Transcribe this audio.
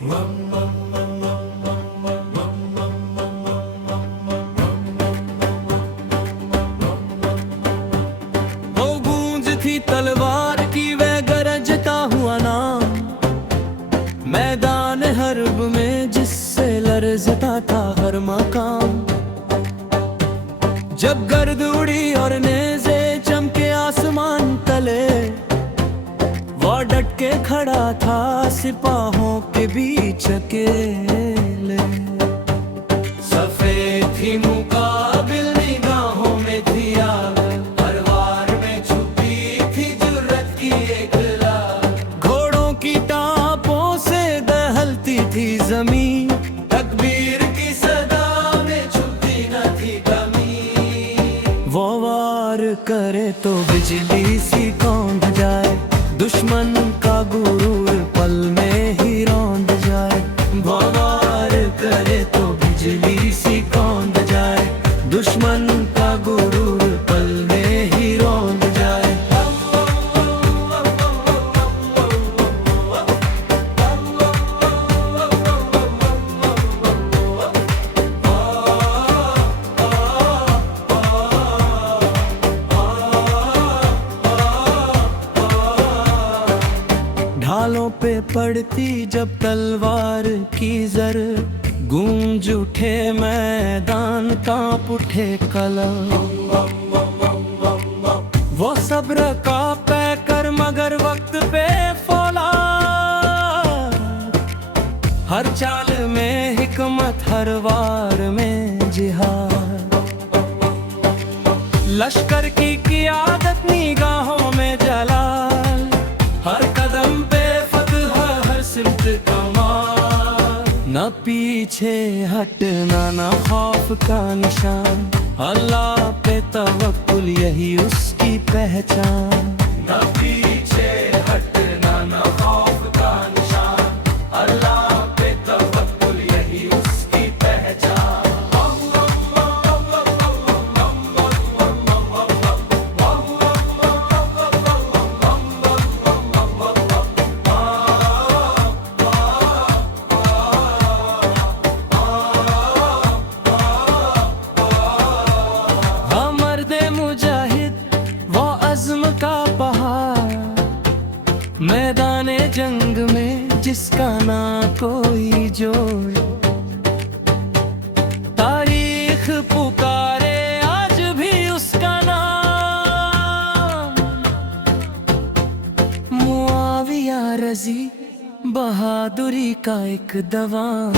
वो गूंज थी तलवार की, वह गरजता हुआ नाम, मैदान हर्ब में जिससे लरजता था हर मकाम। जब गर्द उड़ी और नेज़े चमके आसमान तले, वो डट के खड़ा था सिपाहों के बीच अकेले। सफेद थी मुकाबिल निगाहों में थी आग, हर वार में छुपी थी जुर्रत की एक लाग। घोड़ों की टापों से दहलती थी जमीन, तकबीर की सदा में छुपती न थी कमी। वो वार करे तो बिजली सी कौंध जाए, दुश्मन का गुरूर पल में ही रौंद जाए। वो वार करे तो बिजली सी कौंध जाए, दुश्मन का गुरूर पल में ही रौंद जाए। ढालों पे पड़ती जब तलवार की जर, गूंज उठे मैदान कांप उठे कलम। वो सब्र का पैकर मगर वक्त पे फौला, हर चाल में हिकमत हर वार में जिहाद। लश्कर की क़ियादत निगाहों में जलाल, हर कदम पे फतह हर सिमत कमाल। न पीछे हटना न खौफ का निशान, अल्लाह पे तवक्कुल यही उसकी पहचान। न पीछे हटना न खौफ का निशान, अल्लाह पे तवक्कुल यही उसकी पहचान। का पहाड़ मैदाने जंग में जिसका ना कोई जोड़, तारीख पुकारे आज भी उसका नाम। मुआविया रजी बहादुरी का एक दवाम।